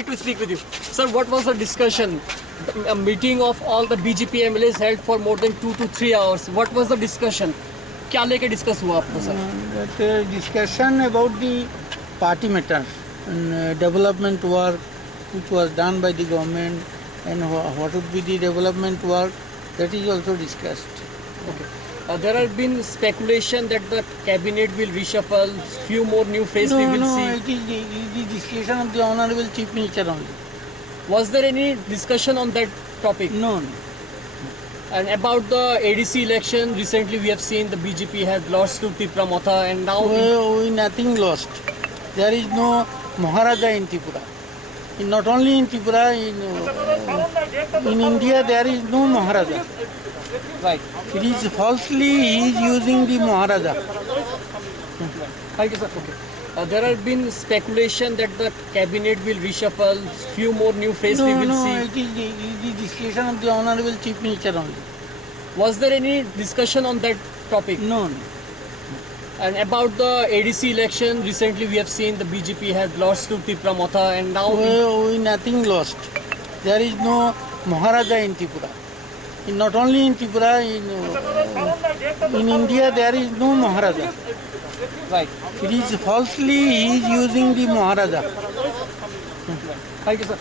need to speak with you. Sir, what was the discussion? A meeting of all the BJP MLAs held for more than 2 to 3 hours. What was the discussion? क्या लेके discuss हुआ आपको sir? That discussion about the party matters and development work which was done by the government and what would be the development work, that is also discussed. Okay. There have been speculation that the cabinet will reshuffle, few more new faces we will see. It is the discussion of the Honorable Chief Minister only. Was there any discussion on that topic? No. And about the ADC election, recently we have seen the BJP has lost to Tripura Motha and now... We nothing lost. There is no Maharaja in Tripura. Not only in Tripura, in India there is no Maharaja. Right. It is falsely he is using the Maharaja. Thank you, sir. Okay. There have been speculation that the cabinet will reshuffle, few more new faces we will see. It is the discussion of the Honorable Chief Minister only. Was there any discussion on that topic? No. And about the ADC election, recently we have seen the BJP has lost to Tripura Motha and now... We nothing lost. There is no Maharaja in Tripura. Not only in Tripura, in India there is no Maharaja. Right. It is falsely he is using the Maharaja. Thank you, sir.